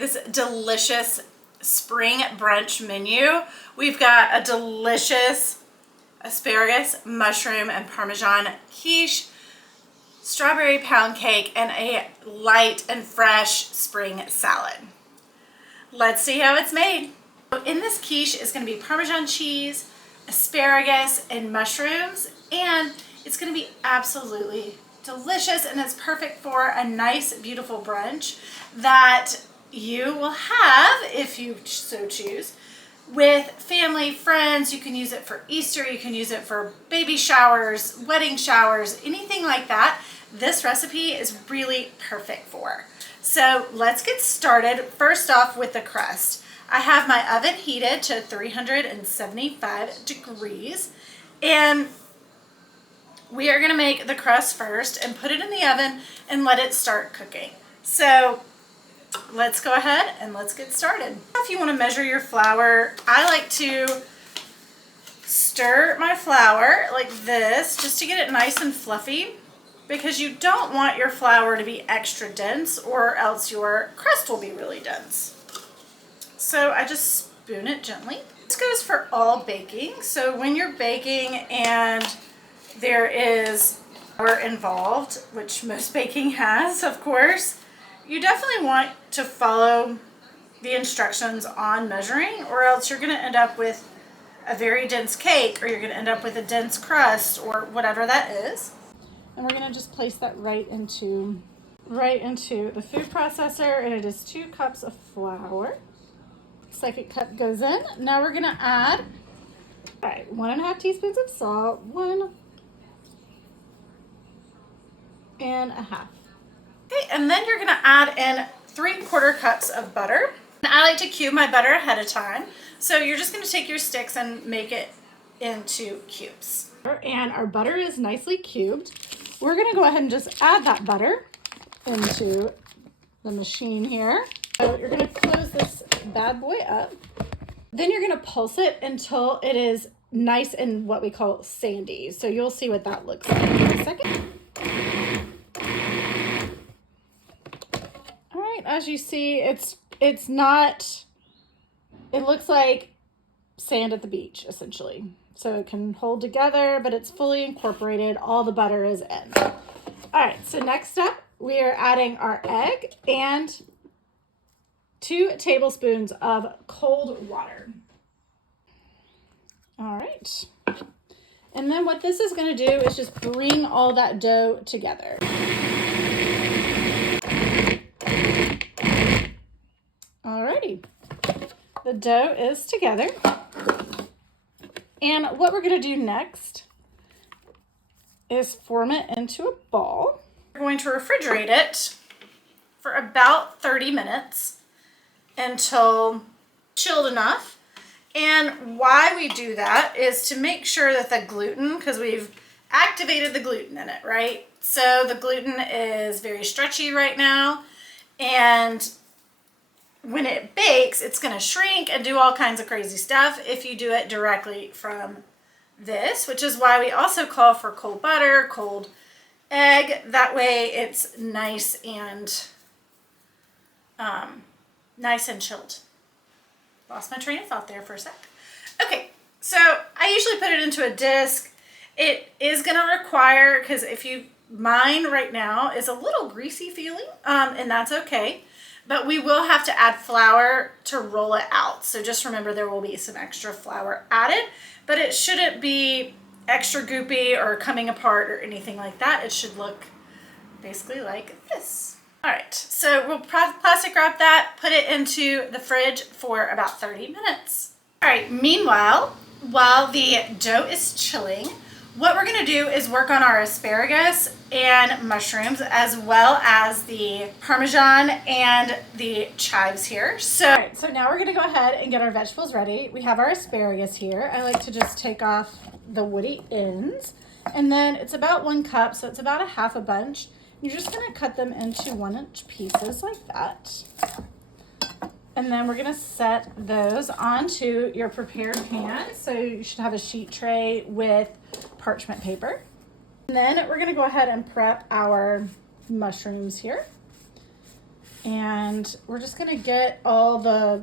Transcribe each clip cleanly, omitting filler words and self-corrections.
this delicious spring brunch menu. We've got a delicious asparagus, mushroom, and Parmesan quiche, strawberry pound cake, and a light and fresh spring salad. Let's see how it's made. In this quiche is going to be Parmesan cheese, asparagus, and mushrooms, and it's going to be absolutely delicious, and it's perfect for a nice, beautiful brunch that you will have, if you so choose, with family, friends. You can use it for Easter, you can use it for baby showers, wedding showers, anything like that. This recipe is really perfect for. So let's get started. First off with the crust. I have my oven heated to 375 degrees, and we are going to make the crust first and put it in the oven and let it start cooking. So let's go ahead and let's get started. If you want to measure your flour, I like to stir my flour like this just to get it nice and fluffy, because you don't want your flour to be extra dense or else your crust will be really dense. So I just spoon it gently. This goes for all baking. So when you're baking and there is flour involved, which most baking has, of course, you definitely want to follow the instructions on measuring, or else you're going to end up with a very dense cake, or you're going to end up with a dense crust, or whatever that is. And we're going to just place that right into the food processor, and it is 2 cups of flour. Second cup goes in. Now we're going to add 1.5 teaspoons of salt, 1.5. Okay, and then you're going to add in 3/4 cups of butter. And I like to cube my butter ahead of time. So you're just going to take your sticks and make it into cubes. And our butter is nicely cubed. We're going to go ahead and just add that butter into the machine here. So you're going to close this bad boy up. Then you're going to pulse it until it is nice and what we call sandy. So you'll see what that looks like in a second. All right, as you see, it's not, it looks like sand at the beach, essentially. So it can hold together, but it's fully incorporated. All the butter is in. All right, so next up, we are adding our egg and 2 tablespoons of cold water. All right. And then what this is going to do is just bring all that dough together. Alrighty. The dough is together. And what we're going to do next is form it into a ball. We're going to refrigerate it for about 30 minutes until chilled enough. And why we do that is to make sure that the gluten, because we've activated the gluten in it, right? So the gluten is very stretchy right now, and when it bakes, it's going to shrink and do all kinds of crazy stuff if you do it directly from this, which is why we also call for cold butter, cold egg. That way it's nice and chilled. Lost my train of thought there for a sec. Okay, so I usually put it into a disc. It is going to require, because mine right now is a little greasy feeling, and that's okay. But we will have to add flour to roll it out. So just remember there will be some extra flour added, but it shouldn't be extra goopy or coming apart or anything like that. It should look basically like this. All right, so we'll plastic wrap that, put it into the fridge for about 30 minutes. All right, meanwhile, while the dough is chilling, what we're gonna do is work on our asparagus and mushrooms, as well as the Parmesan and the chives here. So now we're gonna go ahead and get our vegetables ready. We have our asparagus here. I like to just take off the woody ends, and then it's about 1 cup, so it's about a half a bunch. You're just gonna cut them into 1-inch pieces like that. And then we're gonna set those onto your prepared pan. So you should have a sheet tray with parchment paper. And then we're gonna go ahead and prep our mushrooms here. And we're just gonna get all the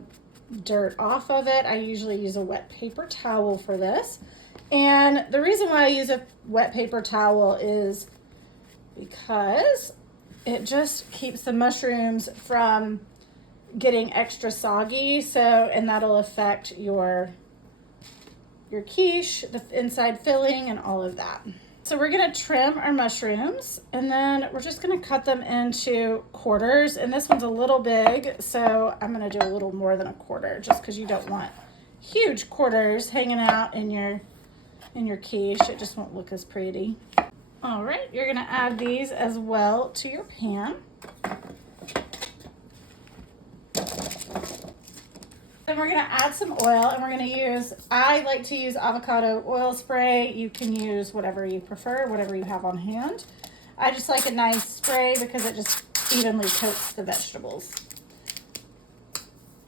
dirt off of it. I usually use a wet paper towel for this. And the reason why I use a wet paper towel is because it just keeps the mushrooms from getting extra soggy. So, and that'll affect your quiche, the inside filling, and all of that. So we're gonna trim our mushrooms, and then we're just gonna cut them into quarters. And this one's a little big, so I'm gonna do a little more than a quarter, just because you don't want huge quarters hanging out in your quiche. It just won't look as pretty. All right, you're gonna add these as well to your pan. Then we're gonna add some oil, and we're gonna use, I like to use avocado oil spray. You can use whatever you prefer, whatever you have on hand. I just like a nice spray because it just evenly coats the vegetables.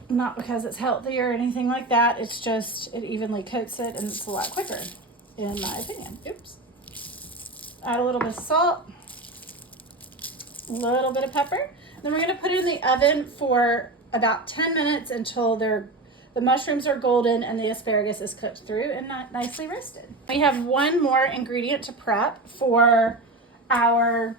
Not because it's healthy or anything like that. It's just, it evenly coats it, and it's a lot quicker, in my opinion. Oops. Add a little bit of salt, a little bit of pepper. Then we're gonna put it in the oven for about 10 minutes until the mushrooms are golden and the asparagus is cooked through and nicely roasted. We have one more ingredient to prep for the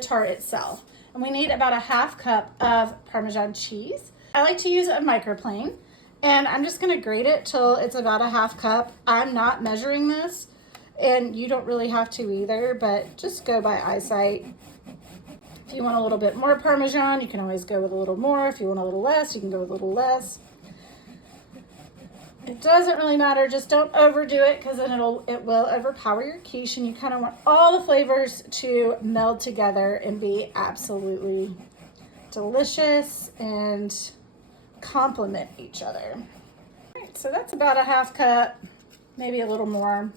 tart itself. And we need about a half cup of Parmesan cheese. I like to use a microplane, and I'm just gonna grate it till it's about a half cup. I'm not measuring this, and you don't really have to either, but just go by eyesight. If you want a little bit more Parmesan, you can always go with a little more. If you want a little less, you can go with a little less. It doesn't really matter. Just don't overdo it, because then it will overpower your quiche, and you kind of want all the flavors to meld together and be absolutely delicious and complement each other. All right, so that's about a half cup, maybe a little more.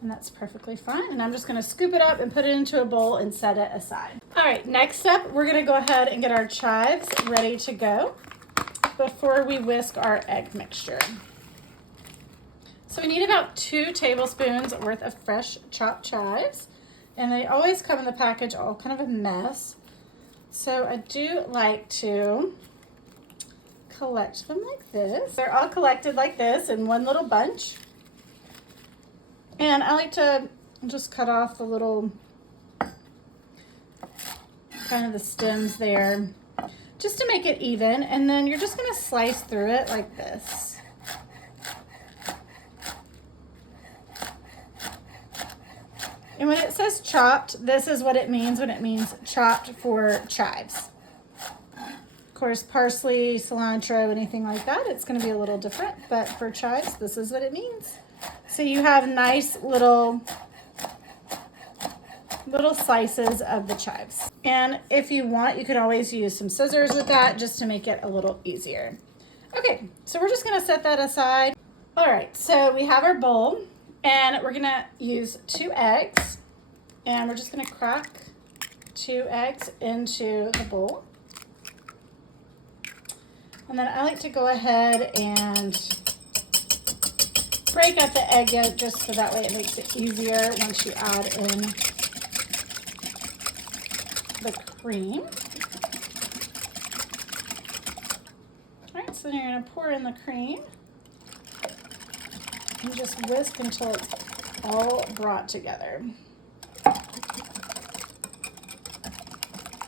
And that's perfectly fine. And I'm just gonna scoop it up and put it into a bowl and set it aside. All right, next up, we're gonna go ahead and get our chives ready to go before we whisk our egg mixture. So we need about 2 tablespoons worth of fresh chopped chives. And they always come in the package all kind of a mess. So I do like to collect them like this. They're all collected like this in one little bunch. And I like to just cut off the little, kind of the stems there, just to make it even. And then you're just gonna slice through it like this. And when it says chopped, this is what it means when it means chopped for chives. Of course, parsley, cilantro, anything like that, it's gonna be a little different, but for chives, this is what it means. So you have nice little slices of the chives. And if you want, you can always use some scissors with that just to make it a little easier. Okay, so we're just gonna set that aside. All right, so we have our bowl, and we're gonna use 2 eggs, and we're just gonna crack 2 eggs into the bowl. And then I like to go ahead and break out the egg yolk just so that way it makes it easier once you add in the cream. All right, so then you're gonna pour in the cream and just whisk until it's all brought together.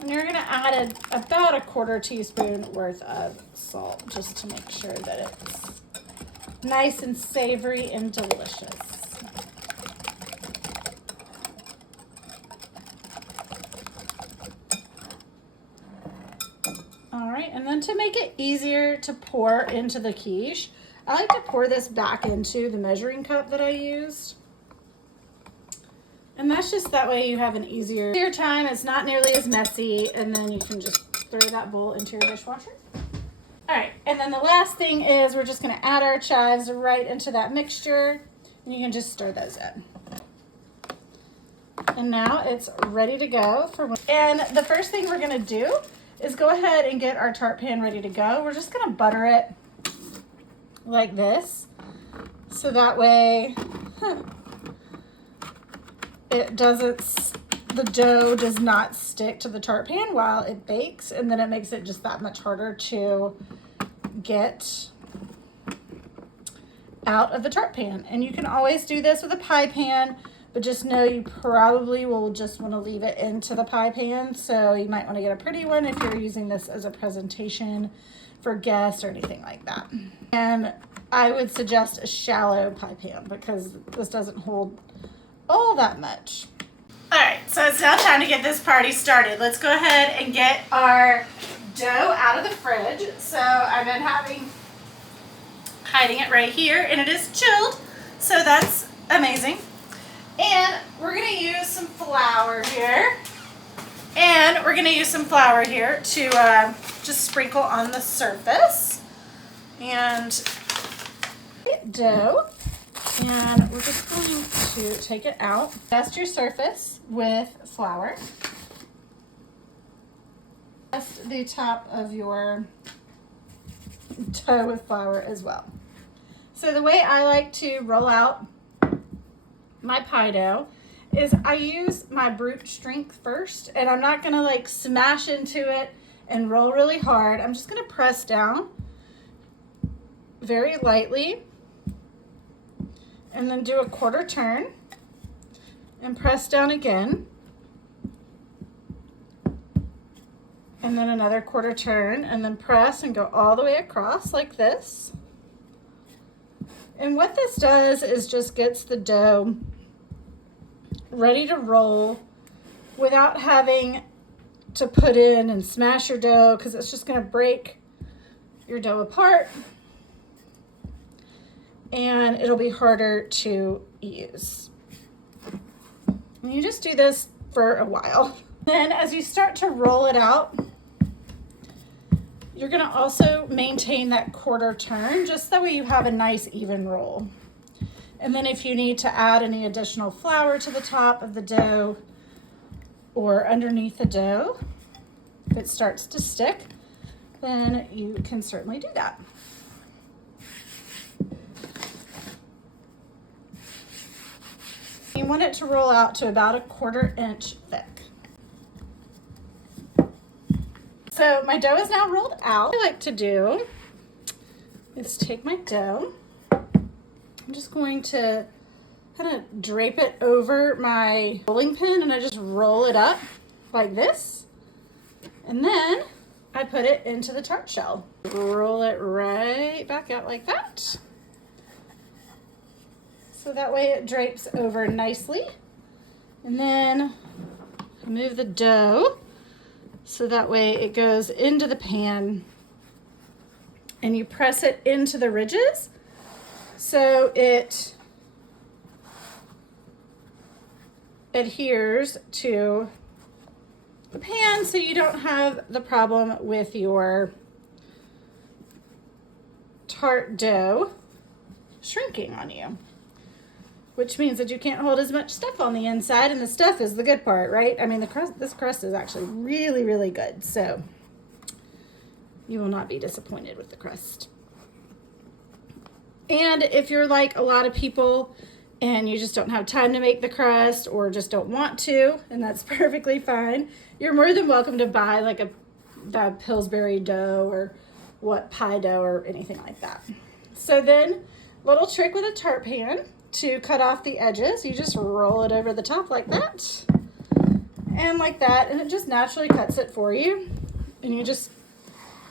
And you're gonna add about a 1/4 teaspoon worth of salt just to make sure that it's nice and savory and delicious. All right, and then to make it easier to pour into the quiche, I like to pour this back into the measuring cup that I used. And that's just that way you have an easier time. It's not nearly as messy, and then you can just throw that bowl into your dishwasher. All right, and then the last thing is we're just gonna add our chives right into that mixture, and you can just stir those in. And now it's ready to go. And the first thing we're gonna do is go ahead and get our tart pan ready to go. We're just gonna butter it like this, so that way it doesn't the dough does not stick to the tart pan while it bakes, and then it makes it just that much harder to get out of the tart pan. And you can always do this with a pie pan, but just know you probably will just want to leave it into the pie pan. So you might want to get a pretty one if you're using this as a presentation for guests or anything like that. And I would suggest a shallow pie pan because this doesn't hold all that much. All right, so it's now time to get this party started. Let's go ahead and get our dough out of the fridge. So I've been hiding it right here, and it is chilled, so that's amazing. And we're gonna use some flour here. And we're gonna use some flour here to just sprinkle on the surface. And dough. And we're just going to take it out. Dust your surface with flour. Dust the top of your dough with flour as well. So the way I like to roll out my pie dough is I use my brute strength first, and I'm not gonna like smash into it and roll really hard. I'm just gonna press down very lightly and then do a quarter turn and press down again, and then another quarter turn, and then press and go all the way across like this. And what this does is just gets the dough ready to roll without having to put in and smash your dough, because it's just going to break your dough apart and it'll be harder to use. And you just do this for a while. Then as you start to roll it out, you're going to also maintain that quarter turn just that way you have a nice even roll. And then if you need to add any additional flour to the top of the dough or underneath the dough, if it starts to stick, then you can certainly do that. You want it to roll out to about a 1/4 inch thick. So my dough is now rolled out. What I like to do is take my dough. I'm just going to kind of drape it over my rolling pin, and I just roll it up like this. And then I put it into the tart shell. Roll it right back out like that. So that way it drapes over nicely. And then move the dough so that way it goes into the pan, and you press it into the ridges so it adheres to the pan, so you don't have the problem with your tart dough shrinking on you, which means that you can't hold as much stuff on the inside, and the stuff is the good part, right? I mean, this crust is actually really, really good, so you will not be disappointed with the crust. And if you're like a lot of people and you just don't have time to make the crust or just don't want to, and that's perfectly fine, you're more than welcome to buy like the Pillsbury dough or what pie dough or anything like that. So then, little trick with a tart pan to cut off the edges. You just roll it over the top like that and like that, and it just naturally cuts it for you, and you just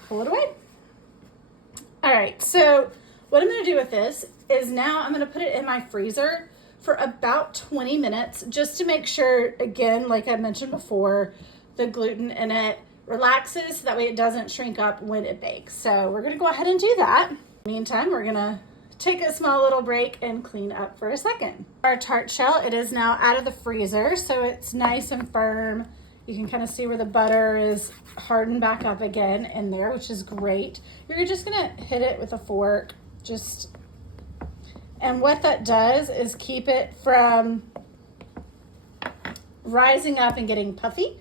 pull it away. All right, so what I'm gonna do with this is now I'm gonna put it in my freezer for about 20 minutes just to make sure, again, like I mentioned before, the gluten in it relaxes so that way it doesn't shrink up when it bakes. So we're gonna go ahead and do that. In the meantime, we're gonna take a small little break and clean up for a second. Our tart shell, it is now out of the freezer, so it's nice and firm. You can kind of see where the butter is hardened back up again in there, which is great. You're just gonna hit it with a fork, and what that does is keep it from rising up and getting puffy.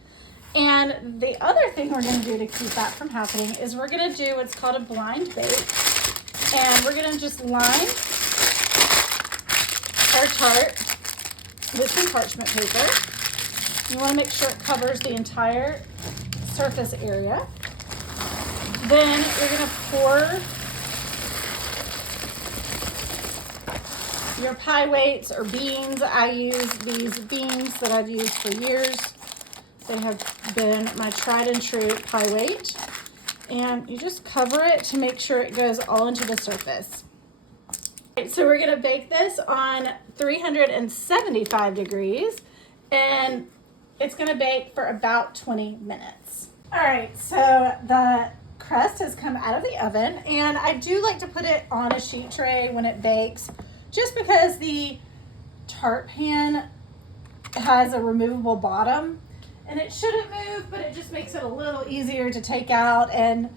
And the other thing we're gonna do to keep that from happening is we're gonna do what's called a blind bake. And we're gonna just line our tart with some parchment paper. You want to make sure it covers the entire surface area. Then you're going to pour your pie weights or beans. I use these beans that I've used for years. They have been my tried and true pie weight. And you just cover it to make sure it goes all into the surface. So we're going to bake this on 375 degrees, and it's going to bake for about 20 minutes. All right, so the crust has come out of the oven, and I do like to put it on a sheet tray when it bakes, just because the tart pan has a removable bottom, and it shouldn't move, but it just makes it a little easier to take out, and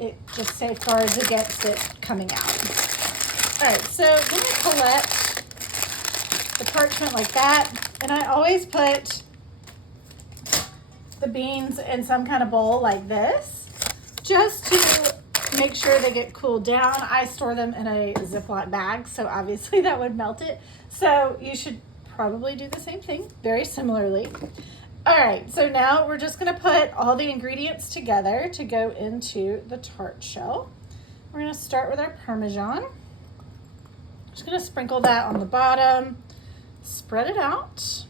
it just safeguards against it coming out. All right, so then I collect the parchment like that, and I always put the beans in some kind of bowl like this, just to make sure they get cooled down. I store them in a Ziploc bag, so obviously that would melt it. So you should probably do the same thing, very similarly. All right, so now we're just gonna put all the ingredients together to go into the tart shell. We're gonna start with our Parmesan. Just gonna sprinkle that on the bottom, spread it out.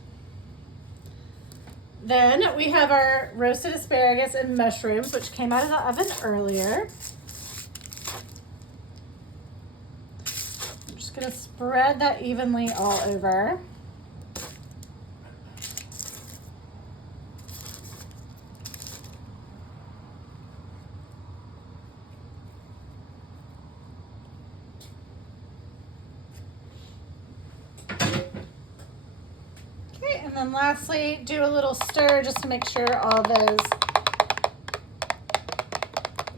Then we have our roasted asparagus and mushrooms, which came out of the oven earlier. I'm just gonna spread that evenly all over. And then lastly, do a little stir just to make sure all those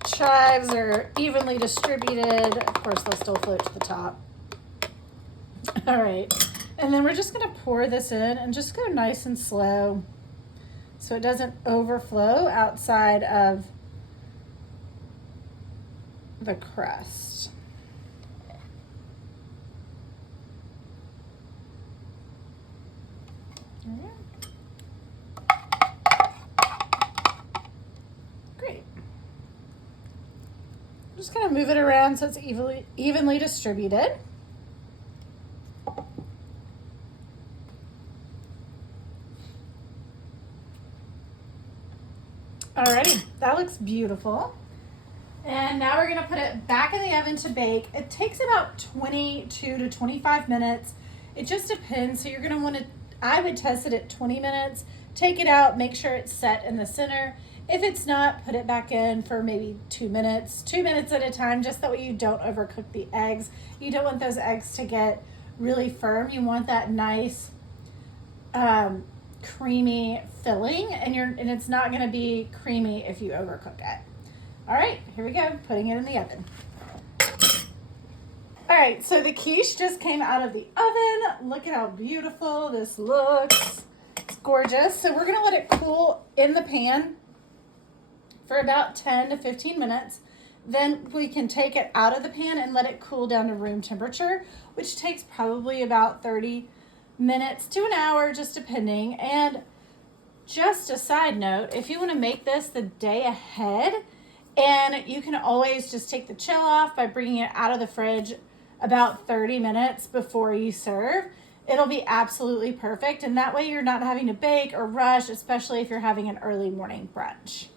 chives are evenly distributed. Of course, they'll still float to the top. All right, and then we're just gonna pour this in and just go nice and slow so it doesn't overflow outside of the crust. Great. I'm just going to move it around so it's evenly distributed. Alrighty, that looks beautiful. And now we're going to put it back in the oven to bake. It takes about 22 to 25 minutes. It just depends. So you're going to want to, I would test it at 20 minutes, take it out, make sure it's set in the center. If it's not, put it back in for maybe 2 minutes at a time, just that way you don't overcook the eggs. You don't want those eggs to get really firm. You want that nice creamy filling, and it's not going to be creamy if you overcook it. All right, here we go, putting it in the oven. All right, so the quiche just came out of the oven. Look at how beautiful this looks. It's gorgeous. So we're gonna let it cool in the pan for about 10 to 15 minutes. Then we can take it out of the pan and let it cool down to room temperature, which takes probably about 30 minutes to an hour, just depending. And just a side note, if you wanna make this the day ahead, and you can always just take the chill off by bringing it out of the fridge about 30 minutes before you serve. It'll be absolutely perfect, and that way you're not having to bake or rush, especially if you're having an early morning brunch.